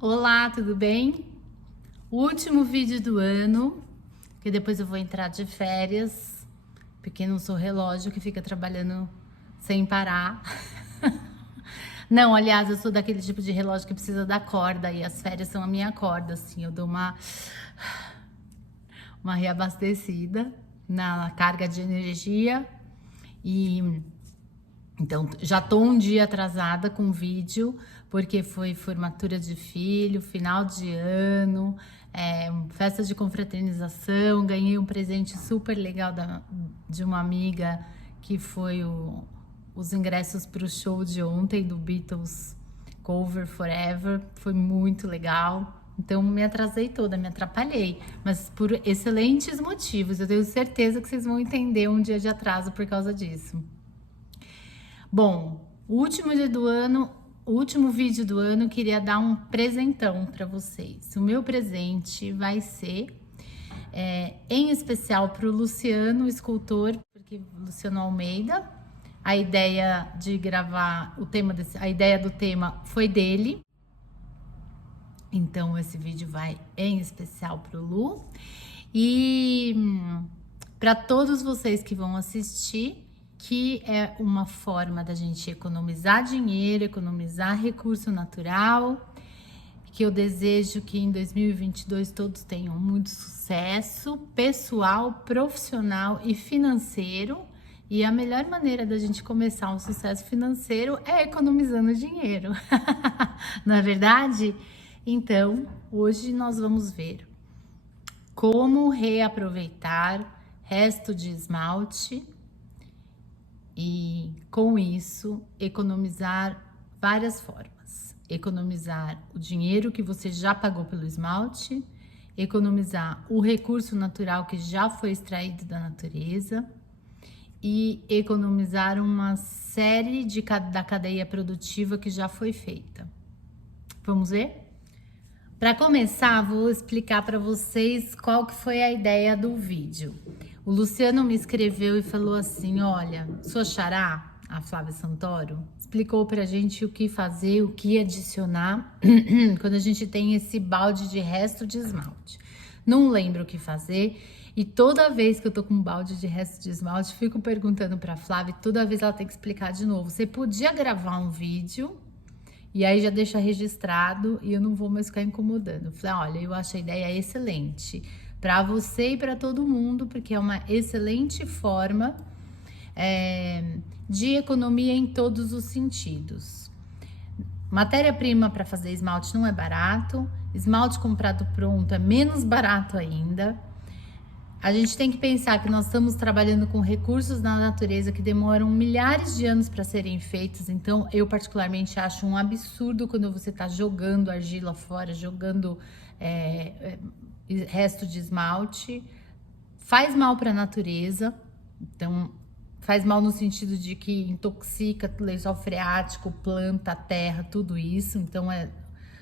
Olá, tudo bem? Último vídeo do ano, que depois eu vou entrar de férias, porque não sou relógio que fica trabalhando sem parar. Não, aliás, eu sou daquele tipo de relógio que precisa da corda e as férias são a minha corda, assim, eu dou uma reabastecida na carga de energia e então, já tô um dia atrasada com o vídeo, porque foi formatura de filho, final de ano, festa de confraternização, ganhei um presente super legal de uma amiga, que foi os ingressos para o show de ontem do Beatles Cover Forever, foi muito legal. Então, me atrasei toda, me atrapalhei, mas por excelentes motivos. Eu tenho certeza que vocês vão entender um dia de atraso por causa disso. Bom, o último dia do ano, o último vídeo do ano, queria dar um presentão para vocês. O meu presente vai ser, em especial para o Luciano, escultor, porque Luciano Almeida. A ideia de gravar a ideia do tema foi dele. Então esse vídeo vai em especial para o Lu. E para todos vocês que vão assistir, que é uma forma da gente economizar dinheiro, economizar recurso natural, que eu desejo que em 2022 todos tenham muito sucesso pessoal, profissional e financeiro. E a melhor maneira da gente começar um sucesso financeiro é economizando dinheiro, não é verdade? Então, hoje nós vamos ver como reaproveitar resto de esmalte e, com isso, economizar várias formas. Economizar o dinheiro que você já pagou pelo esmalte, economizar o recurso natural que já foi extraído da natureza e economizar uma série da cadeia produtiva que já foi feita. Vamos ver? Para começar, vou explicar para vocês qual que foi a ideia do vídeo. O Luciano me escreveu e falou assim: olha, sua xará, a Flávia Santoro, explicou pra gente o que fazer, o que adicionar quando a gente tem esse balde de resto de esmalte. Não lembro o que fazer e toda vez que eu tô com um balde de resto de esmalte, fico perguntando pra Flávia e toda vez ela tem que explicar de novo. Você podia gravar um vídeo e aí já deixa registrado e eu não vou mais ficar incomodando. Falei, olha, eu acho a ideia excelente para você e para todo mundo, porque é uma excelente forma de economia em todos os sentidos. Matéria-prima para fazer esmalte não é barato, esmalte comprado pronto é menos barato ainda. A gente tem que pensar que nós estamos trabalhando com recursos na natureza que demoram milhares de anos para serem feitos. Então, eu particularmente acho um absurdo quando você está jogando argila fora, jogando resto de esmalte. Faz mal para a natureza. Então, faz mal no sentido de que intoxica lençol freático, planta, terra, tudo isso. Então,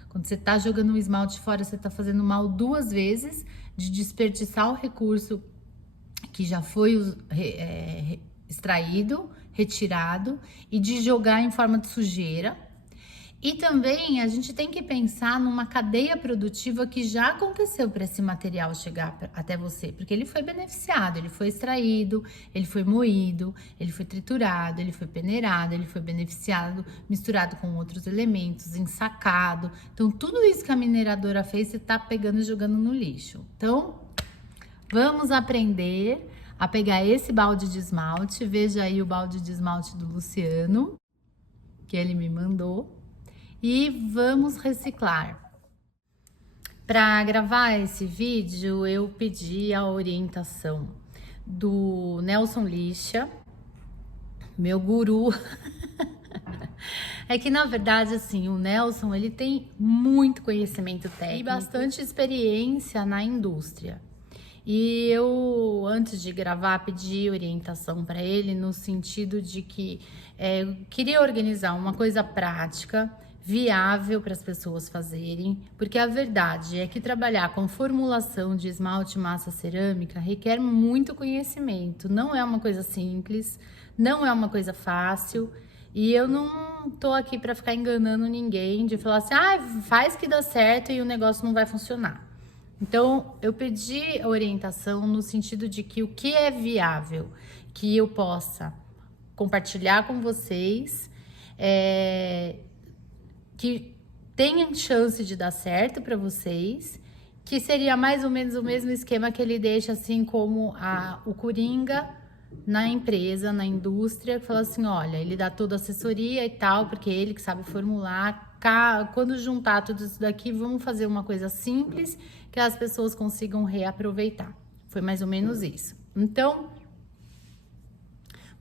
quando você está jogando um esmalte fora, você está fazendo mal duas vezes, de desperdiçar o recurso que já foi extraído, retirado, e de jogar em forma de sujeira. E também a gente tem que pensar numa cadeia produtiva que já aconteceu para esse material chegar até você, porque ele foi beneficiado, ele foi extraído, ele foi moído, ele foi triturado, ele foi peneirado, ele foi beneficiado, misturado com outros elementos, ensacado. Então, tudo isso que a mineradora fez, você tá pegando e jogando no lixo. Então, vamos aprender a pegar esse balde de esmalte. Veja aí o balde de esmalte do Luciano, que ele me mandou. E vamos reciclar. Para gravar esse vídeo, eu pedi a orientação do Nelson Lixa, meu guru. É que, na verdade, assim, o Nelson, ele tem muito conhecimento técnico e bastante experiência na indústria. E eu, antes de gravar, pedi orientação para ele no sentido de que eu queria organizar uma coisa prática, viável para as pessoas fazerem, porque a verdade é que trabalhar com formulação de esmalte massa cerâmica requer muito conhecimento, não é uma coisa simples, não é uma coisa fácil, E eu não tô aqui para ficar enganando ninguém, de falar assim, ah, faz que dá certo e o negócio não vai funcionar. Então, eu pedi orientação no sentido de que o que é viável, que eu possa compartilhar com vocês, que tenham chance de dar certo para vocês, que seria mais ou menos o mesmo esquema que ele deixa, assim como o Coringa na empresa, na indústria, que fala assim, olha, ele dá toda a assessoria e tal, porque ele que sabe formular. Quando juntar tudo isso daqui, vamos fazer uma coisa simples que as pessoas consigam reaproveitar. Foi mais ou menos isso. Então,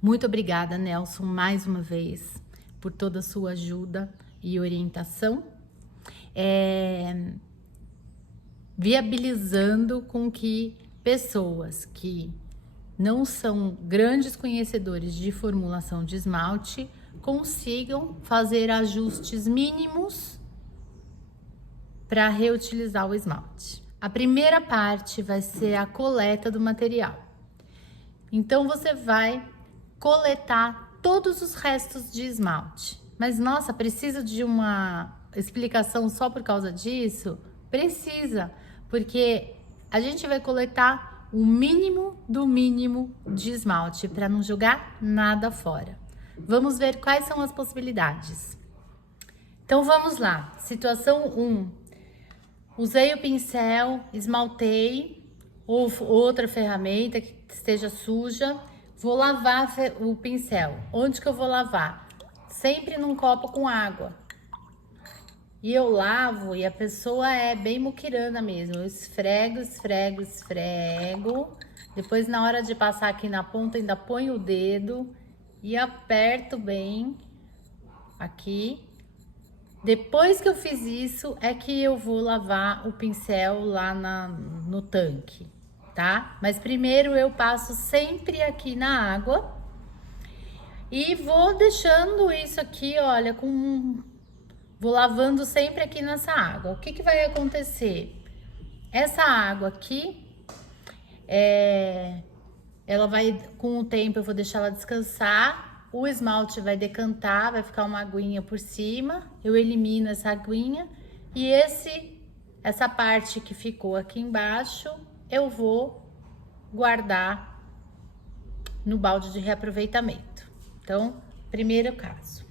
muito obrigada, Nelson, mais uma vez, por toda a sua ajuda e orientação, viabilizando com que pessoas que não são grandes conhecedores de formulação de esmalte consigam fazer ajustes mínimos para reutilizar o esmalte. A primeira parte vai ser a coleta do material. Então, você vai coletar todos os restos de esmalte. Mas, nossa, precisa de uma explicação só por causa disso? Precisa, porque a gente vai coletar o mínimo do mínimo de esmalte para não jogar nada fora. Vamos ver quais são as possibilidades. Então, vamos lá. Situação 1. Usei o pincel, esmaltei, ou outra ferramenta que esteja suja. Vou lavar o pincel. Onde que eu vou lavar? Sempre num copo com água. E eu lavo, e a pessoa é bem muquirana mesmo. Eu esfrego, esfrego, esfrego. Depois, na hora de passar aqui na ponta, ainda ponho o dedo e aperto bem aqui. Depois que eu fiz isso, é que eu vou lavar o pincel lá no tanque, tá? Mas primeiro eu passo sempre aqui na água e vou deixando isso aqui, olha, vou lavando sempre aqui nessa água. O que que vai acontecer? Essa água aqui, ela vai, com o tempo eu vou deixar ela descansar, o esmalte vai decantar, vai ficar uma aguinha por cima, eu elimino essa aguinha e essa parte que ficou aqui embaixo, eu vou guardar no balde de reaproveitamento. Então, primeiro caso.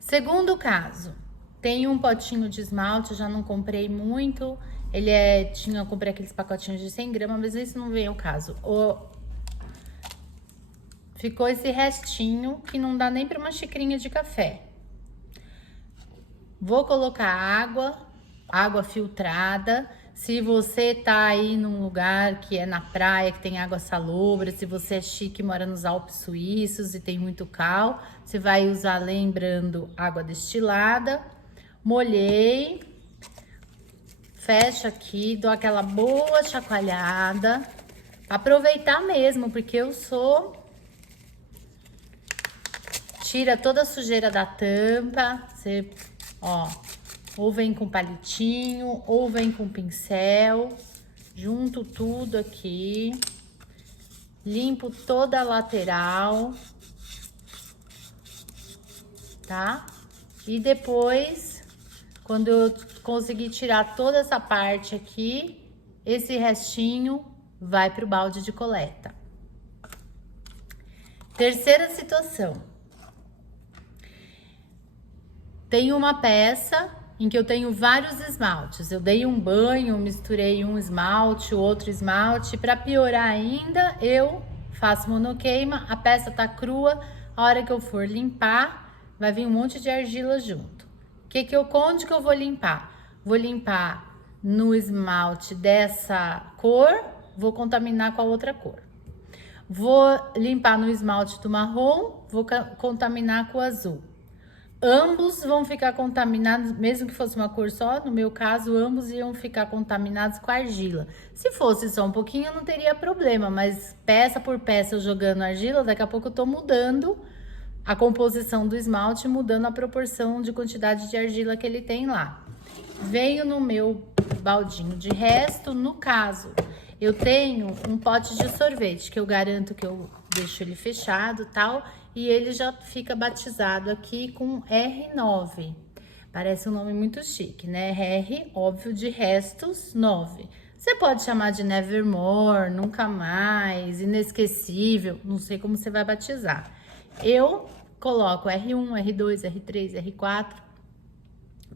Segundo caso, tem um potinho de esmalte, eu já não comprei muito, eu comprei aqueles pacotinhos de 100 gramas, mas isso não vem ao caso. Ficou esse restinho que não dá nem para uma xicrinha de café. Vou colocar água filtrada. Se você tá aí num lugar que é na praia, que tem água salobra, se você é chique e mora nos Alpes suíços e tem muito cal, você vai usar, lembrando, água destilada. Molhei, fecho aqui, dou aquela boa chacoalhada. Aproveitar mesmo, porque tira toda a sujeira da tampa, você, ou vem com palitinho, ou vem com pincel, junto tudo aqui, limpo toda a lateral, tá? E depois, quando eu conseguir tirar toda essa parte aqui, esse restinho vai pro balde de coleta. Terceira situação. Tem uma peça em que eu tenho vários esmaltes. Eu dei um banho, misturei um esmalte, outro esmalte. Para piorar ainda, eu faço monoqueima, a peça tá crua. A hora que eu for limpar, vai vir um monte de argila junto. Onde que eu vou limpar? Vou limpar no esmalte dessa cor, vou contaminar com a outra cor. Vou limpar no esmalte do marrom, vou contaminar com o azul. Ambos vão ficar contaminados, mesmo que fosse uma cor só, no meu caso, ambos iam ficar contaminados com argila. Se fosse só um pouquinho, não teria problema, mas peça por peça eu jogando argila, daqui a pouco eu tô mudando a composição do esmalte, mudando a proporção de quantidade de argila que ele tem lá. Venho no meu baldinho de resto, no caso, eu tenho um pote de sorvete, que eu garanto que eu deixo ele fechado e tal, e ele já fica batizado aqui com R9. Parece um nome muito chique, né? R, óbvio, de restos, 9. Você pode chamar de Nevermore, Nunca Mais, Inesquecível, não sei como você vai batizar. Eu coloco R1, R2, R3, R4,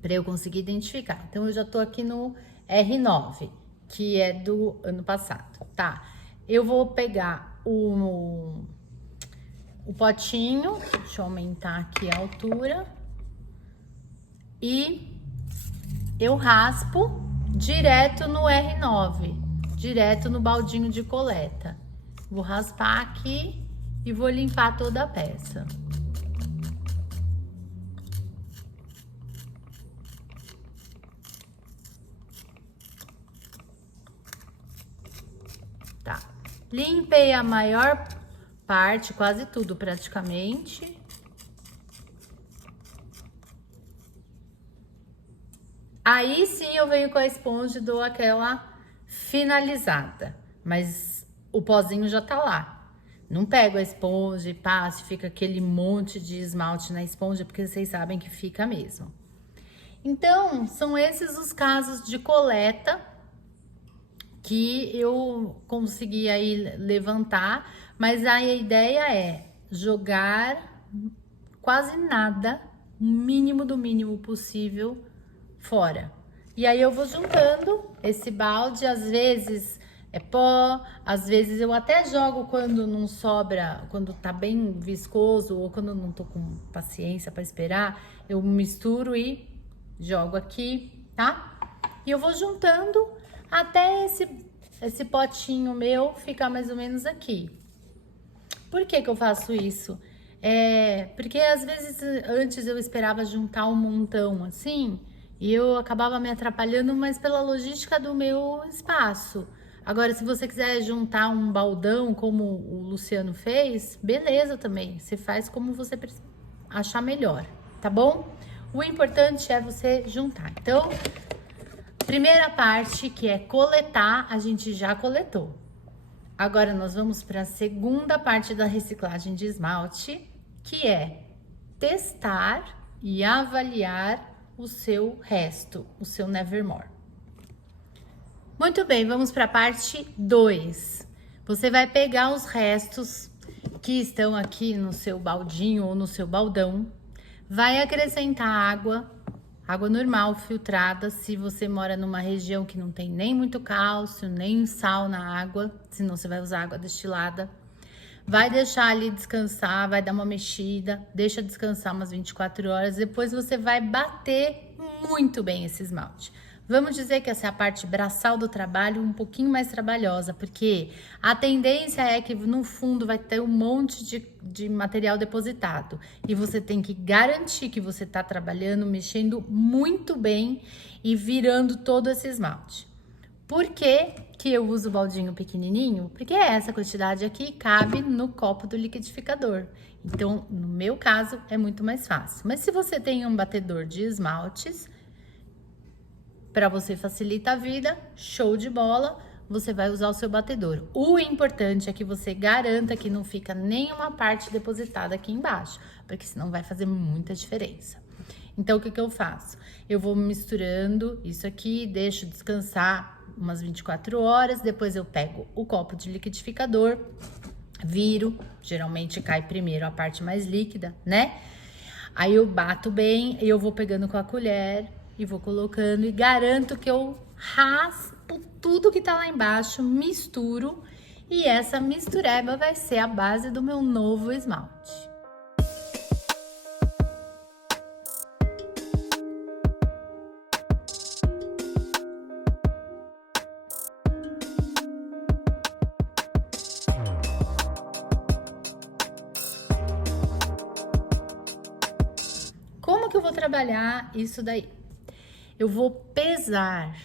para eu conseguir identificar. Então, eu já tô aqui no R9, que é do ano passado, tá? Eu vou pegar o potinho, deixa eu aumentar aqui a altura, e eu raspo direto no R9, direto no baldinho de coleta. Vou raspar aqui e vou limpar toda a peça. Tá. Limpei a maior parte, quase tudo praticamente. Aí sim eu venho com a esponja e dou aquela finalizada, mas o pozinho já tá lá. Não pego a esponja e passo, fica aquele monte de esmalte na esponja, porque vocês sabem que fica mesmo. Então, são esses os casos de coleta que eu consegui aí levantar, mas a ideia é jogar quase nada, o mínimo do mínimo possível, fora. E aí eu vou juntando esse balde, às vezes é pó, às vezes eu até jogo quando não sobra, quando tá bem viscoso ou quando eu não tô com paciência para esperar, eu misturo e jogo aqui, tá? E eu vou juntando até esse potinho meu ficar mais ou menos aqui. Por que que eu faço isso? Porque às vezes antes eu esperava juntar um montão assim, e eu acabava me atrapalhando, mas pela logística do meu espaço. Agora, se você quiser juntar um baldão, como o Luciano fez, beleza também. Você faz como você achar melhor, tá bom? O importante é você juntar. Então, primeira parte, que é coletar, a gente já coletou. Agora, nós vamos para a segunda parte da reciclagem de esmalte, que é testar e avaliar o seu resto, o seu Nevermore. Muito bem, vamos para a parte 2. Você vai pegar os restos que estão aqui no seu baldinho ou no seu baldão, vai acrescentar água, água normal, filtrada, se você mora numa região que não tem nem muito cálcio, nem sal na água, senão você vai usar água destilada. Vai deixar ali descansar, vai dar uma mexida, deixa descansar umas 24 horas, depois você vai bater muito bem esse esmalte. Vamos dizer que essa é a parte braçal do trabalho, um pouquinho mais trabalhosa, porque a tendência é que no fundo vai ter um monte de material depositado. E você tem que garantir que você está trabalhando, mexendo muito bem e virando todo esse esmalte. Por que que eu uso o baldinho pequenininho? Porque essa quantidade aqui cabe no copo do liquidificador. Então, no meu caso, é muito mais fácil. Mas se você tem um batedor de esmaltes, para você facilita a vida, show de bola, você vai usar o seu batedor. O importante é que você garanta que não fica nenhuma parte depositada aqui embaixo, porque senão vai fazer muita diferença. Então, o que que eu faço? Eu vou misturando isso aqui, deixo descansar umas 24 horas, depois eu pego o copo de liquidificador, viro, geralmente cai primeiro a parte mais líquida, né? Aí eu bato bem, eu vou pegando com a colher e vou colocando e garanto que eu raspo tudo que tá lá embaixo, misturo e essa mistureba vai ser a base do meu novo esmalte. Como que eu vou trabalhar isso daí? Eu vou pesar.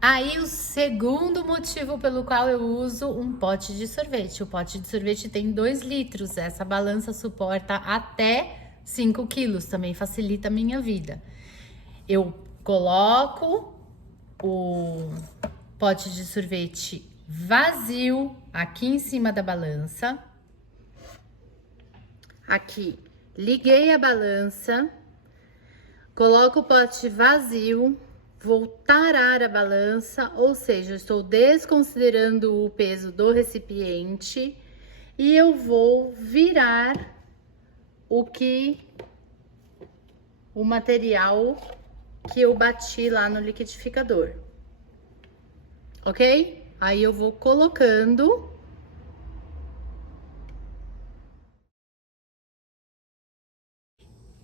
Aí, o segundo motivo pelo qual eu uso um pote de sorvete. O pote de sorvete tem 2 litros. Essa balança suporta até 5 quilos. Também facilita a minha vida. Eu coloco o pote de sorvete vazio aqui em cima da balança. Aqui, liguei a balança, coloco o pote vazio, vou tarar a balança, ou seja, estou desconsiderando o peso do recipiente e eu vou virar o material que eu bati lá no liquidificador, ok? Aí eu vou colocando.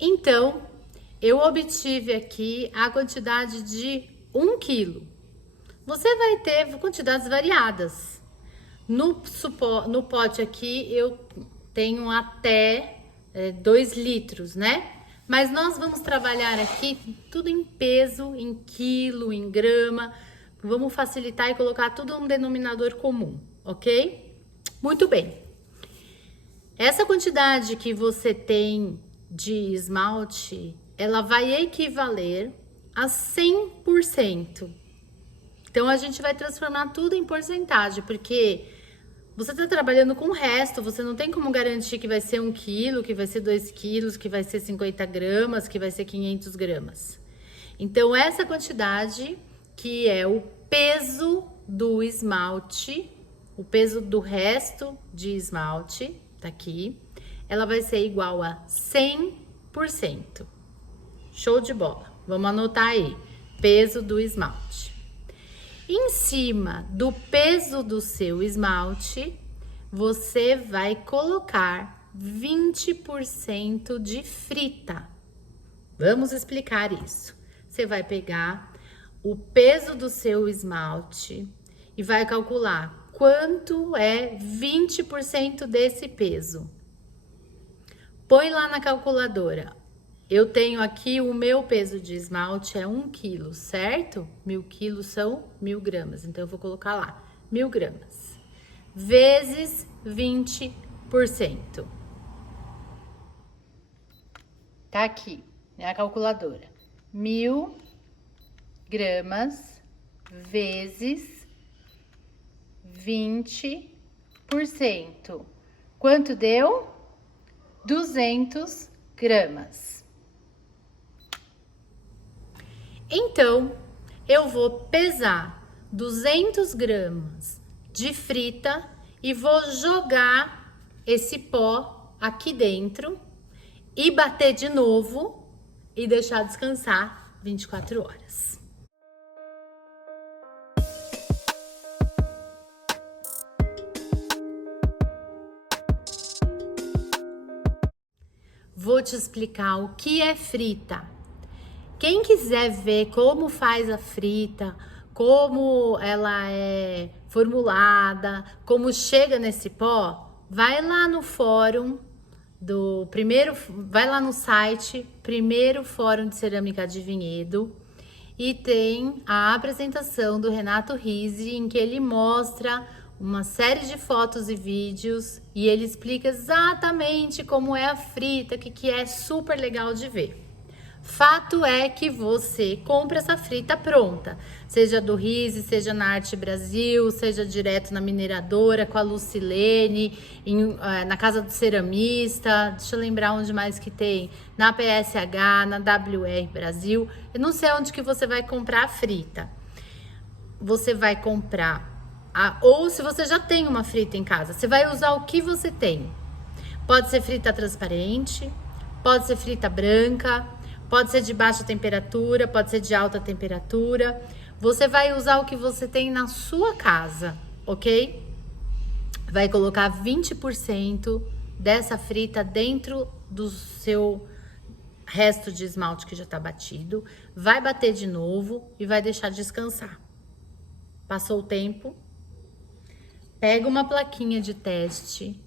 Então, eu obtive aqui a quantidade de 1 quilo. Você vai ter quantidades variadas. No pote aqui eu tenho até 2 litros, né? Mas nós vamos trabalhar aqui tudo em peso, em quilo, em grama. Vamos facilitar e colocar tudo num denominador comum, ok? Muito bem. Essa quantidade que você tem de esmalte, ela vai equivaler a 100%. Então, a gente vai transformar tudo em porcentagem, porque você está trabalhando com o resto, você não tem como garantir que vai ser 1 quilo, que vai ser 2 quilos, que vai ser 50 gramas, que vai ser 500 gramas. Então, essa quantidade, que é o peso do esmalte, o peso do resto de esmalte, tá aqui, ela vai ser igual a 100%. Show de bola. Vamos anotar aí, peso do esmalte. Em cima do peso do seu esmalte, você vai colocar 20% de frita. Vamos explicar isso. Você vai pegar o peso do seu esmalte e vai calcular quanto é 20% desse peso. Põe lá na calculadora. Eu tenho aqui o meu peso de esmalte é 1 quilo, certo? 1000 quilos são 1000 gramas. Então, eu vou colocar lá, 1000 gramas. Vezes 20%. Tá aqui, é a calculadora. 1000 gramas vezes 20%. Quanto deu? 200 gramas. Então, eu vou pesar 200 gramas de frita e vou jogar esse pó aqui dentro e bater de novo e deixar descansar 24 horas. Vou te explicar o que é frita. Quem quiser ver como faz a frita, como ela é formulada, como chega nesse pó, vai lá no fórum vai lá no site Primeiro Fórum de Cerâmica de Vinhedo e tem a apresentação do Renato Rizzi, em que ele mostra uma série de fotos e vídeos e ele explica exatamente como é a frita, que é super legal de ver. Fato é que você compra essa frita pronta, seja do Rizzi, seja na Arte Brasil, seja direto na mineradora com a Lucilene, na casa do ceramista, deixa eu lembrar onde mais que tem, na PSH, na WR Brasil, eu não sei onde que você vai comprar a frita. Você vai comprar, ou se você já tem uma frita em casa, você vai usar o que você tem. Pode ser frita transparente, pode ser frita branca, pode ser de baixa temperatura, pode ser de alta temperatura. Você vai usar o que você tem na sua casa, ok? Vai colocar 20% dessa frita dentro do seu resto de esmalte que já tá batido. Vai bater de novo e vai deixar descansar. Passou o tempo, pega uma plaquinha de teste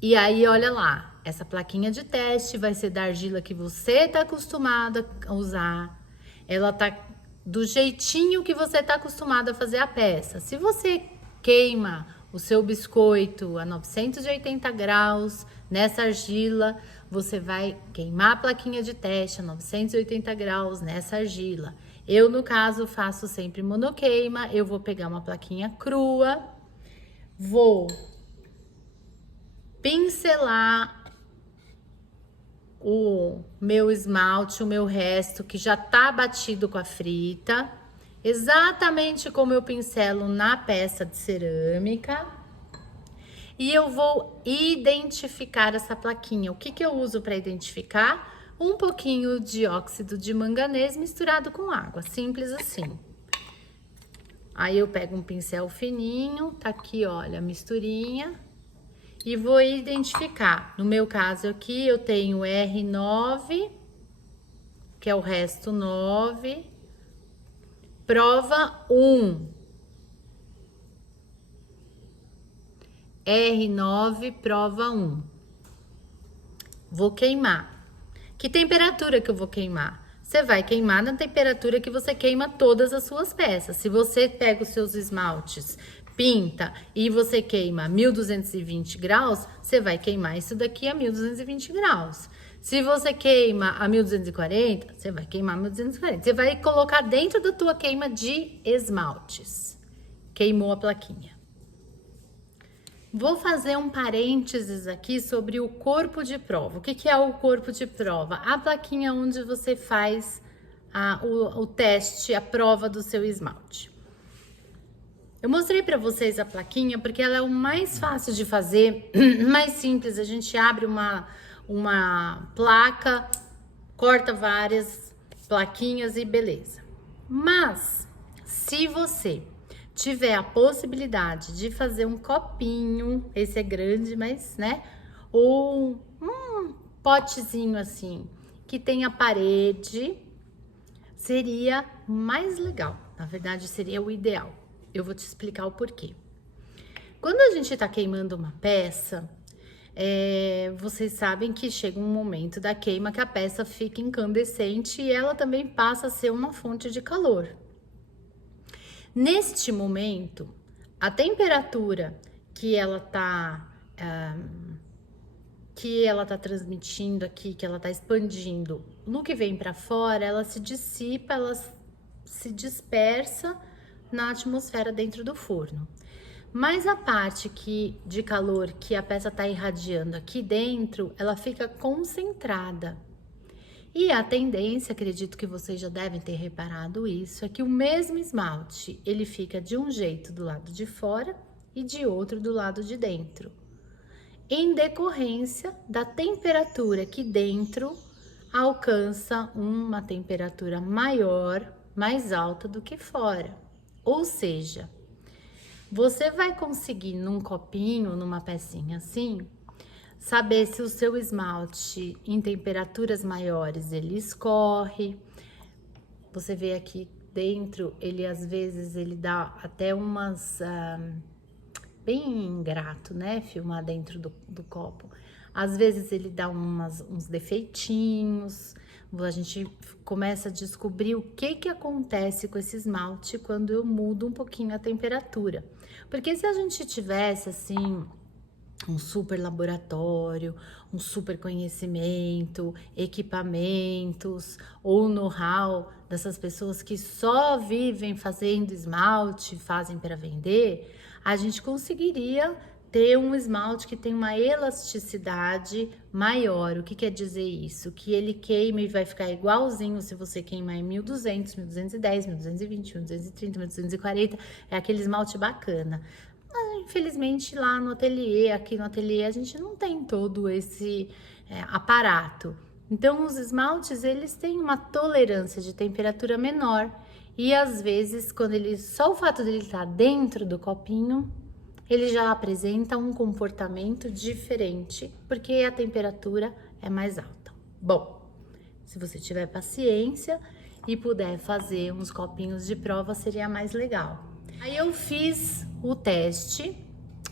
e aí olha lá. Essa plaquinha de teste vai ser da argila que você tá acostumado a usar. Ela tá do jeitinho que você tá acostumado a fazer a peça. Se você queima o seu biscoito a 980 graus nessa argila, você vai queimar a plaquinha de teste a 980 graus nessa argila. Eu, no caso, faço sempre monoqueima. Eu vou pegar uma plaquinha crua, vou pincelar o meu esmalte, o meu resto que já tá batido com a frita, exatamente como eu pincelo na peça de cerâmica. E eu vou identificar essa plaquinha. O que que eu uso para identificar? Um pouquinho de óxido de manganês misturado com água, simples assim. Aí eu pego um pincel fininho, tá aqui, olha, a misturinha, e vou identificar. No meu caso aqui, eu tenho R9, que é o resto 9, prova 1. R9, prova 1. Vou queimar. Que temperatura que eu vou queimar? Você vai queimar na temperatura que você queima todas as suas peças. Se você pega os seus esmaltes, pinta e você queima 1220 graus, você vai queimar isso daqui a 1220 graus. Se você queima a 1240, você vai queimar 1240. Você vai colocar dentro da tua queima de esmaltes. Queimou a plaquinha. Vou fazer um parênteses aqui sobre o corpo de prova. O que é o corpo de prova? A plaquinha onde você faz o teste, a prova do seu esmalte. Eu mostrei para vocês a plaquinha porque ela é o mais fácil de fazer, mais simples. A gente abre uma placa, corta várias plaquinhas e beleza. Mas, se você tiver a possibilidade de fazer um copinho, esse é grande, mas, né, ou um potezinho assim, que tenha parede, seria mais legal. Na verdade, seria o ideal. Eu vou te explicar o porquê. Quando a gente tá queimando uma peça, vocês sabem que chega um momento da queima que a peça fica incandescente e ela também passa a ser uma fonte de calor. Neste momento, a temperatura que ela tá transmitindo aqui, que ela tá expandindo no que vem para fora, ela se dissipa, ela se dispersa na atmosfera dentro do forno. Mas a parte de calor que a peça tá irradiando aqui dentro, ela fica concentrada. E a tendência, acredito que vocês já devem ter reparado isso, é que o mesmo esmalte, ele fica de um jeito do lado de fora e de outro do lado de dentro, em decorrência da temperatura que dentro alcança uma temperatura maior, mais alta do que fora. Ou seja, você vai conseguir num copinho, numa pecinha assim, saber se o seu esmalte em temperaturas maiores ele escorre. Você vê aqui dentro, ele às vezes ele dá até umas bem ingrato, né, filmar dentro do copo. Às vezes ele dá uns defeitinhos. A gente começa a descobrir o que acontece com esse esmalte quando eu mudo um pouquinho a temperatura. Porque se a gente tivesse assim um super laboratório, um super conhecimento, equipamentos ou know-how dessas pessoas que só vivem fazendo esmalte, fazem para vender, a gente conseguiria ter um esmalte que tem uma elasticidade maior. O que quer dizer isso? Que ele queima e vai ficar igualzinho se você queimar em 1200, 1210, 1220, 1230, 1240, é aquele esmalte bacana. Mas, infelizmente, lá no ateliê, aqui no ateliê, a gente não tem todo esse aparato. Então, os esmaltes, eles têm uma tolerância de temperatura menor. E, às vezes, só o fato dele estar dentro do copinho, ele já apresenta um comportamento diferente, porque a temperatura é mais alta. Bom, se você tiver paciência e puder fazer uns copinhos de prova, seria mais legal. Aí eu fiz o teste,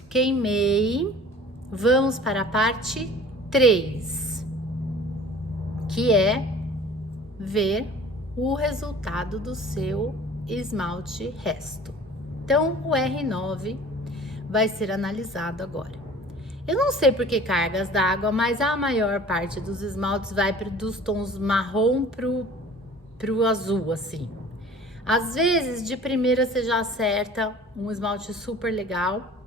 queimei, vamos para a parte 3, que é ver o resultado do seu esmalte resto. Então, o R9 vai ser analisado agora. Eu não sei por que cargas d'água, mas a maior parte dos esmaltes vai dos tons marrom pro azul, assim. Às vezes, de primeira você já acerta um esmalte super legal.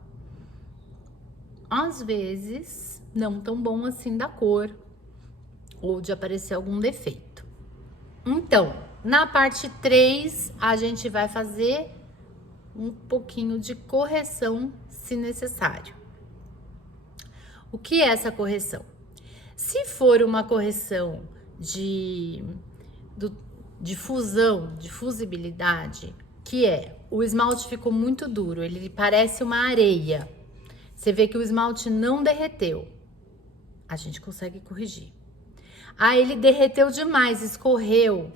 Às vezes, não tão bom assim da cor ou de aparecer algum defeito. Então, na parte 3, a gente vai fazer um pouquinho de correção, se necessário. O que é essa correção? Se for uma correção de fusão, de fusibilidade, que é o esmalte ficou muito duro, ele parece uma areia. Você vê que o esmalte não derreteu, a gente consegue corrigir. Ah, ele derreteu demais, escorreu,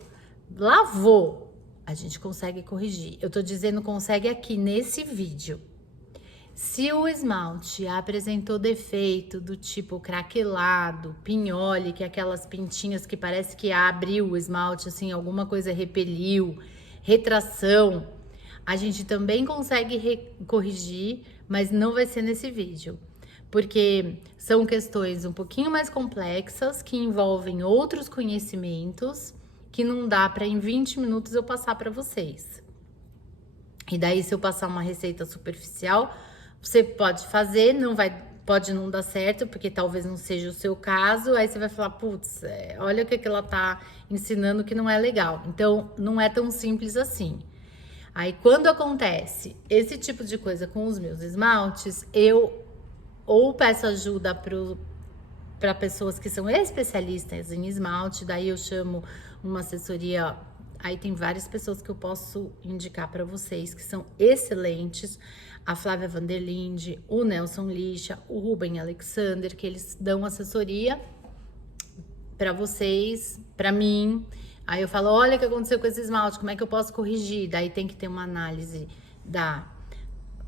lavou, a gente consegue corrigir. Eu tô dizendo consegue aqui nesse vídeo. Se o esmalte apresentou defeito do tipo craquelado, pinhole, que é aquelas pintinhas que parece que abriu o esmalte, assim, alguma coisa repeliu, retração, a gente também consegue corrigir, mas não vai ser nesse vídeo. Porque são questões um pouquinho mais complexas, que envolvem outros conhecimentos, que não dá para em 20 minutos eu passar para vocês. E daí, se eu passar uma receita superficial, você pode fazer, pode não dar certo, porque talvez não seja o seu caso, aí você vai falar, putz, olha o que ela tá ensinando que não é legal. Então, não é tão simples assim. Aí, quando acontece esse tipo de coisa com os meus esmaltes, eu ou peço ajuda para pessoas que são especialistas em esmalte, daí eu chamo uma assessoria. Aí tem várias pessoas que eu posso indicar para vocês que são excelentes. A Flávia Vanderlinde, o Nelson Lixa, o Ruben Alexander, que eles dão assessoria para vocês, para mim. Aí eu falo, olha o que aconteceu com esse esmalte, como é que eu posso corrigir? Daí tem que ter uma análise da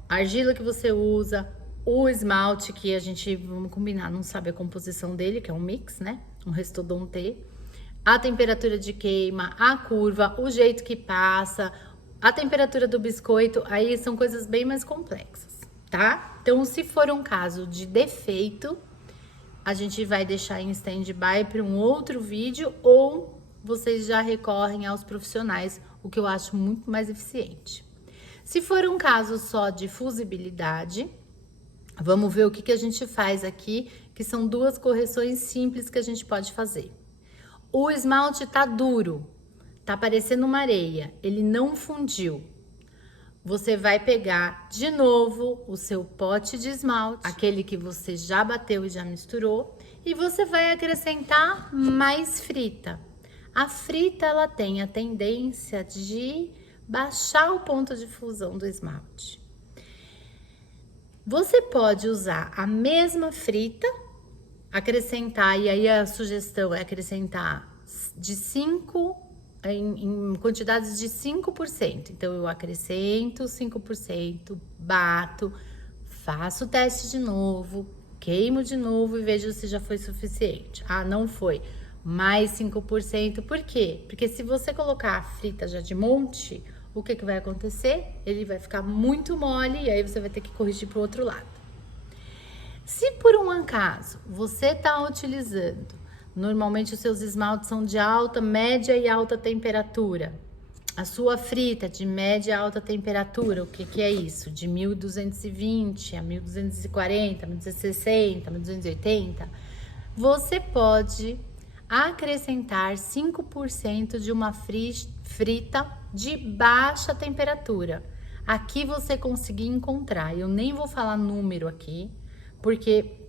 argila que você usa, o esmalte que a gente, vamos combinar, não sabe a composição dele, que é um mix, né? Um Restodon T. A temperatura de queima, a curva, o jeito que passa, a temperatura do biscoito, aí são coisas bem mais complexas, tá? Então, se for um caso de defeito, a gente vai deixar em stand-by para um outro vídeo ou vocês já recorrem aos profissionais, o que eu acho muito mais eficiente. Se for um caso só de fusibilidade, vamos ver o que a gente faz aqui, que são duas correções simples que a gente pode fazer. O esmalte tá duro, tá parecendo uma areia, ele não fundiu. Você vai pegar de novo o seu pote de esmalte, aquele que você já bateu e já misturou, e você vai acrescentar mais frita. A frita, ela tem a tendência de baixar o ponto de fusão do esmalte. Você pode usar a mesma frita, acrescentar, e aí a sugestão é acrescentar de 5 em quantidades de 5%. Então, eu acrescento 5%, bato, faço o teste de novo, queimo de novo e vejo se já foi suficiente. Ah, não foi. Mais 5%. Por quê? Porque se você colocar a frita já de monte, o que vai acontecer? Ele vai ficar muito mole e aí você vai ter que corrigir para o outro lado. Se por um acaso você está utilizando, normalmente os seus esmaltes são de alta, média e alta temperatura. A sua frita de média e alta temperatura, o que é isso? De 1220 a 1240, 1260, 1280. Você pode acrescentar 5% de uma frita de baixa temperatura. Aqui você conseguir encontrar, eu nem vou falar número aqui, porque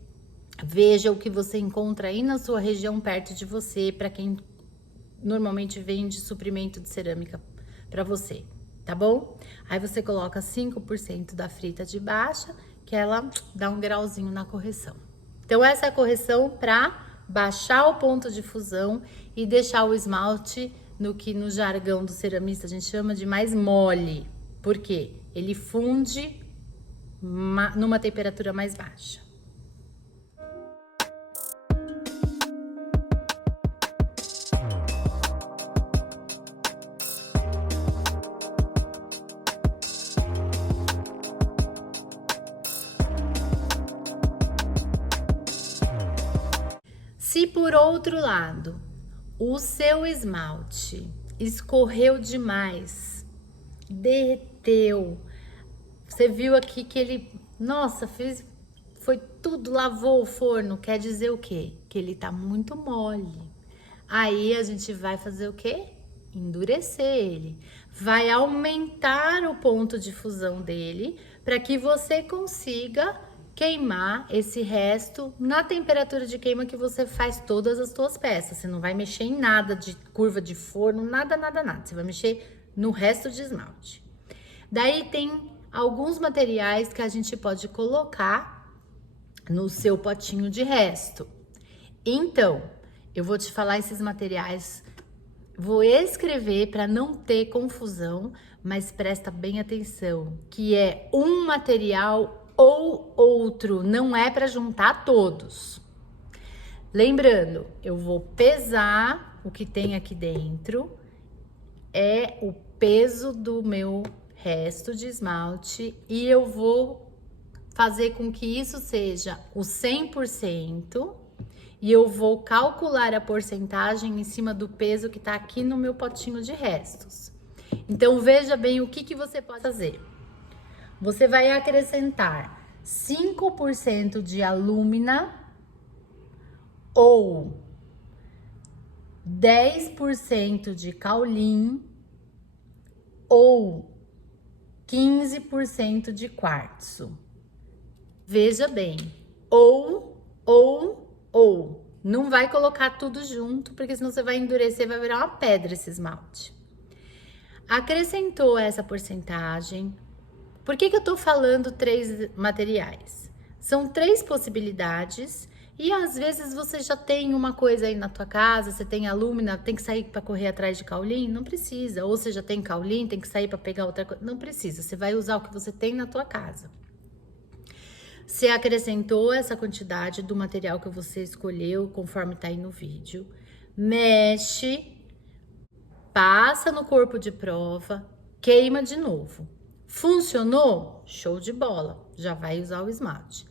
veja o que você encontra aí na sua região perto de você, para quem normalmente vende suprimento de cerâmica para você, tá bom? Aí você coloca 5% da frita de baixa, que ela dá um grauzinho na correção. Então, essa é a correção para baixar o ponto de fusão e deixar o esmalte no que no jargão do ceramista a gente chama de mais mole. Por quê? Ele funde numa temperatura mais baixa. Se por outro lado, o seu esmalte escorreu demais, derreteu. Você viu aqui que ele, nossa, foi tudo, lavou o forno. Quer dizer o quê? Que ele tá muito mole. Aí a gente vai fazer o quê? Endurecer ele. Vai aumentar o ponto de fusão dele para que você consiga queimar esse resto na temperatura de queima que você faz todas as suas peças. Você não vai mexer em nada de curva de forno, nada. Você vai mexer no resto de esmalte. Daí tem alguns materiais que a gente pode colocar no seu potinho de resto. Então, eu vou te falar esses materiais, vou escrever para não ter confusão, mas presta bem atenção, que é um material ou outro, não é para juntar todos. Lembrando, eu vou pesar o que tem aqui dentro, é o peso do meu resto de esmalte e eu vou fazer com que isso seja o 100%. E eu vou calcular a porcentagem em cima do peso que tá aqui no meu potinho de restos. Então, veja bem o que você pode fazer. Você vai acrescentar 5% de alúmina ou 10% de caolin ou 15% de quartzo. Veja bem, ou. Não vai colocar tudo junto, porque senão você vai endurecer, vai virar uma pedra esse esmalte. Acrescentou essa porcentagem. Por que eu tô falando 3 materiais? São 3 possibilidades e às vezes você já tem uma coisa aí na tua casa, você tem alúmina, tem que sair para correr atrás de caolin? Não precisa. Ou você já tem caolin, tem que sair para pegar outra coisa? Não precisa. Você vai usar o que você tem na tua casa. Você acrescentou essa quantidade do material que você escolheu, conforme tá aí no vídeo. Mexe, passa no corpo de prova, queima de novo. Funcionou? Show de bola, já vai usar o esmalte.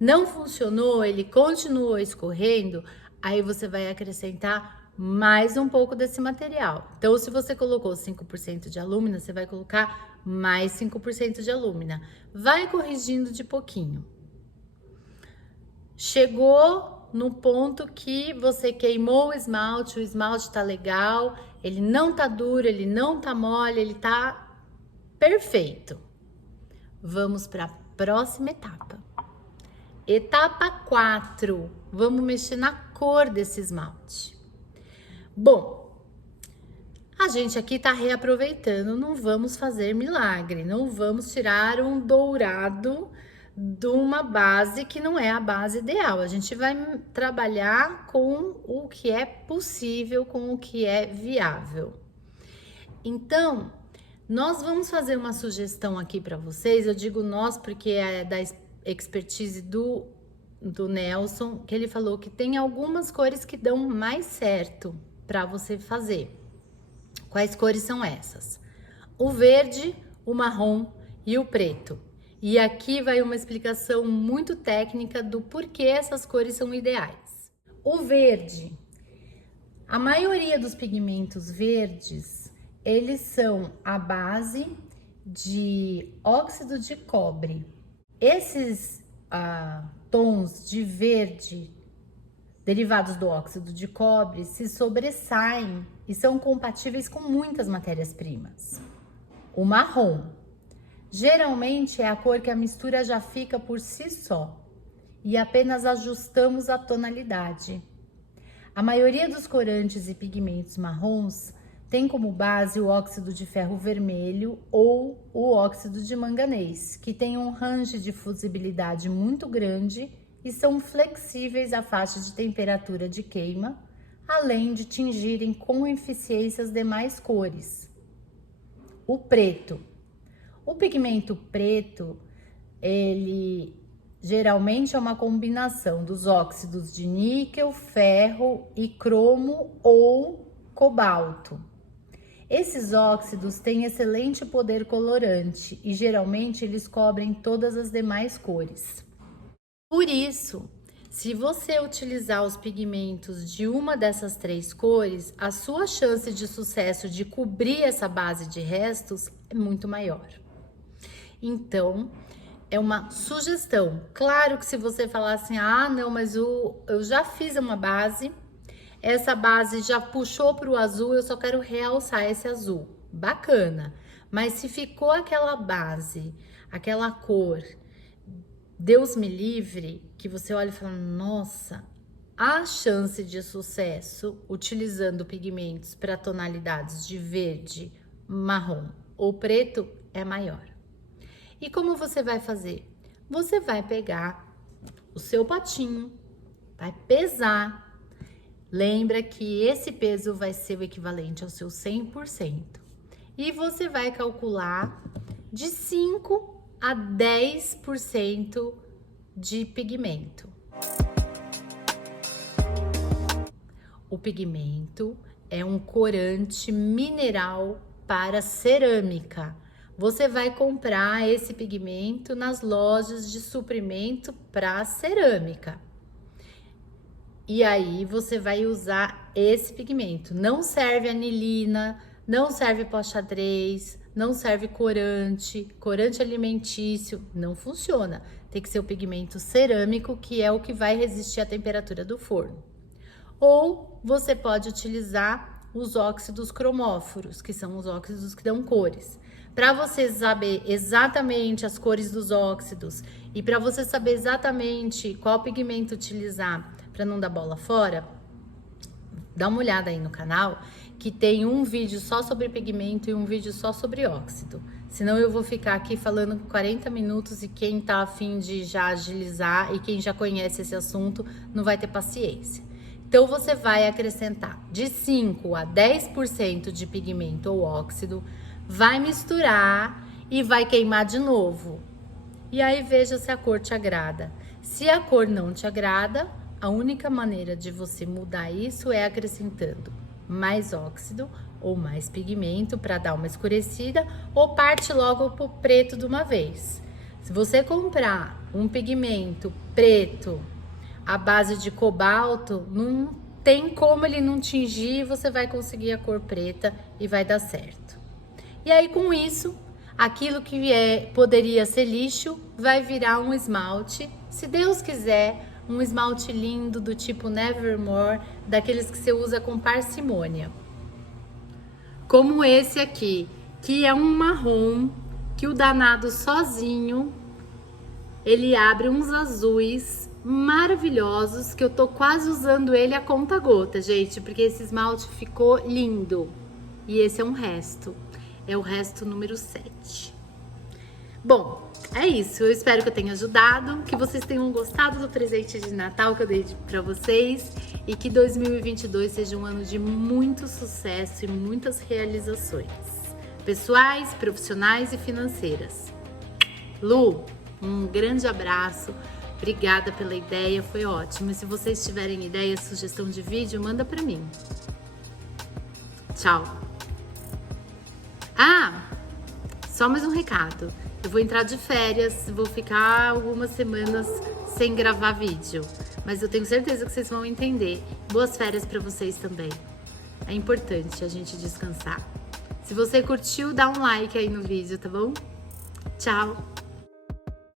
Não funcionou, ele continuou escorrendo, aí você vai acrescentar mais um pouco desse material. Então, se você colocou 5% de alúmina, você vai colocar mais 5% de alúmina. Vai corrigindo de pouquinho. Chegou no ponto que você queimou o esmalte tá legal, ele não tá duro, ele não tá mole, ele tá perfeito. Vamos para a próxima etapa. Etapa 4, vamos mexer na cor desse esmalte. Bom, a gente aqui tá reaproveitando, não vamos fazer milagre, não vamos tirar um dourado de uma base que não é a base ideal. A gente vai trabalhar com o que é possível, com o que é viável. Então, nós vamos fazer uma sugestão aqui para vocês. Eu digo nós porque é da expertise do Nelson, que ele falou que tem algumas cores que dão mais certo para você fazer. Quais cores são essas? O verde, o marrom e o preto. E aqui vai uma explicação muito técnica do porquê essas cores são ideais. O verde, a maioria dos pigmentos verdes, eles são a base de óxido de cobre. Esses tons de verde derivados do óxido de cobre se sobressaem e são compatíveis com muitas matérias-primas. O marrom, geralmente é a cor que a mistura já fica por si só e apenas ajustamos a tonalidade. A maioria dos corantes e pigmentos marrons tem como base o óxido de ferro vermelho ou o óxido de manganês, que tem um range de fusibilidade muito grande e são flexíveis à faixa de temperatura de queima, além de tingirem com eficiência as demais cores. O preto. O pigmento preto, ele geralmente é uma combinação dos óxidos de níquel, ferro e cromo ou cobalto. Esses óxidos têm excelente poder colorante e geralmente eles cobrem todas as demais cores. Por isso, Se você utilizar os pigmentos de uma dessas 3 cores, a sua chance de sucesso de cobrir essa base de restos é muito maior. Então, é uma sugestão. Claro que se você falar assim, ah, não, mas eu já fiz uma base, essa base já puxou para o azul, eu só quero realçar esse azul. Bacana. Mas se ficou aquela base, aquela cor, Deus me livre, que você olha e fala, nossa, a chance de sucesso utilizando pigmentos para tonalidades de verde, marrom ou preto é maior. E como você vai fazer? Você vai pegar o seu potinho, vai pesar. Lembra que esse peso vai ser o equivalente ao seu 100%. E você vai calcular de 5 a 10% de pigmento. O pigmento é um corante mineral para cerâmica. Você vai comprar esse pigmento nas lojas de suprimento para cerâmica. E aí você vai usar esse pigmento. Não serve anilina, não serve pó xadrez, não serve corante alimentício, não funciona. Tem que ser o pigmento cerâmico, que é o que vai resistir à temperatura do forno. Ou você pode utilizar os óxidos cromóforos, que são os óxidos que dão cores. Para você saber exatamente as cores dos óxidos e para você saber exatamente qual pigmento utilizar para não dar bola fora, dá uma olhada aí no canal, que tem um vídeo só sobre pigmento e um vídeo só sobre óxido. Senão eu vou ficar aqui falando 40 minutos e quem tá a fim de já agilizar e quem já conhece esse assunto não vai ter paciência. Então você vai acrescentar de 5 a 10% de pigmento ou óxido, vai misturar e vai queimar de novo. E aí veja se a cor te agrada. Se a cor não te agrada, a única maneira de você mudar isso é acrescentando mais óxido ou mais pigmento para dar uma escurecida, ou parte logo pro preto de uma vez. Se você comprar um pigmento preto à base de cobalto, não tem como ele não tingir, você vai conseguir a cor preta e vai dar certo. E aí com isso, aquilo que poderia ser lixo vai virar um esmalte, se Deus quiser, um esmalte lindo do tipo Nevermore, daqueles que você usa com parcimônia. Como esse aqui, que é um marrom, que o danado sozinho, ele abre uns azuis maravilhosos, que eu tô quase usando ele a conta gota, gente, porque esse esmalte ficou lindo. E esse é um resto, é o resto número 7. Bom, é isso, eu espero que eu tenha ajudado, que vocês tenham gostado do presente de Natal que eu dei pra vocês e que 2022 seja um ano de muito sucesso e muitas realizações pessoais, profissionais e financeiras. Lu, um grande abraço, obrigada pela ideia, foi ótimo. E se vocês tiverem ideia, sugestão de vídeo, manda pra mim. Tchau. Ah, só mais um recado. Eu vou entrar de férias, vou ficar algumas semanas sem gravar vídeo, mas eu tenho certeza que vocês vão entender. Boas férias para vocês também. É importante a gente descansar. Se você curtiu, dá um like aí no vídeo, tá bom? Tchau!